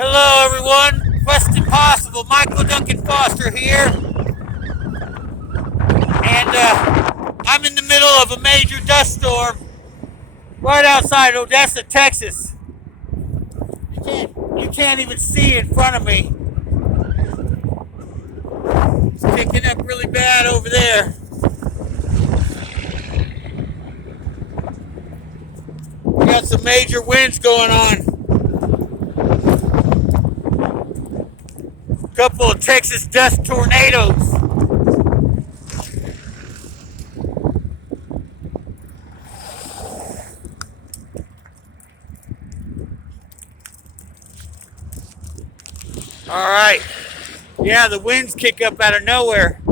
Hello, everyone. Quest Impossible. Michael Duncan Foster here, and I'm in the middle of a major dust storm right outside Odessa, Texas. You can't even see in front of me. It's kicking up really bad over there. We got some major winds going on. A couple of Texas dust tornadoes. All right. Yeah, the winds kick up out of nowhere.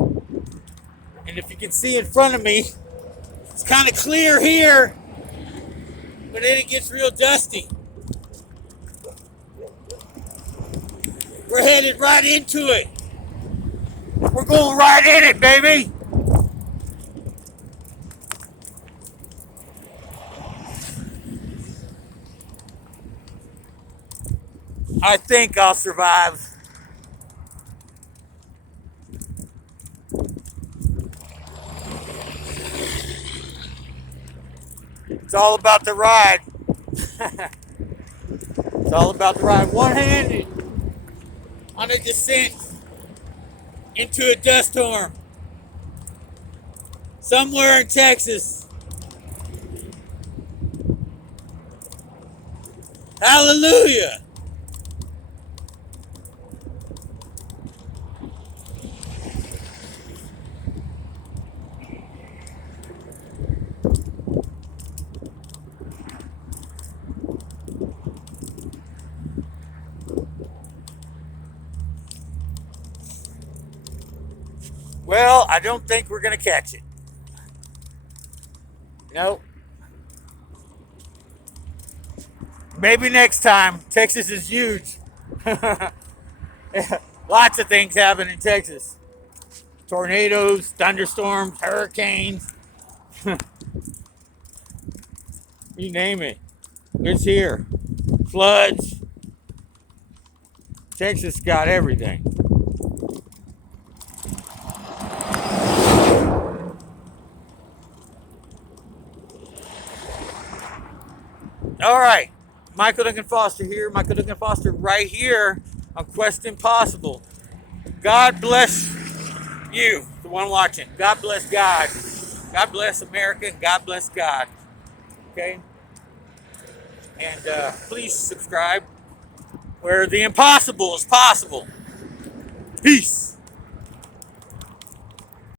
And if you can see in front of me, it's kind of clear here, but then it gets real dusty. We're headed right into it. We're going right in it, baby. I think I'll survive. It's all about the ride. It's all about the ride. One-handed on a descent into a dust storm somewhere in Texas. Hallelujah. Well, I don't think we're going to catch it. Nope. Maybe next time. Texas is huge. Lots of things happen in Texas. Tornadoes, thunderstorms, hurricanes. You name it. It's here. Floods. Texas got everything. All right. Michael Duncan Foster here. Michael Duncan Foster right here on Quest Impossible. God bless you, the one watching. God bless God. God bless America. And God bless God. Okay? And please subscribe where the impossible is possible. Peace.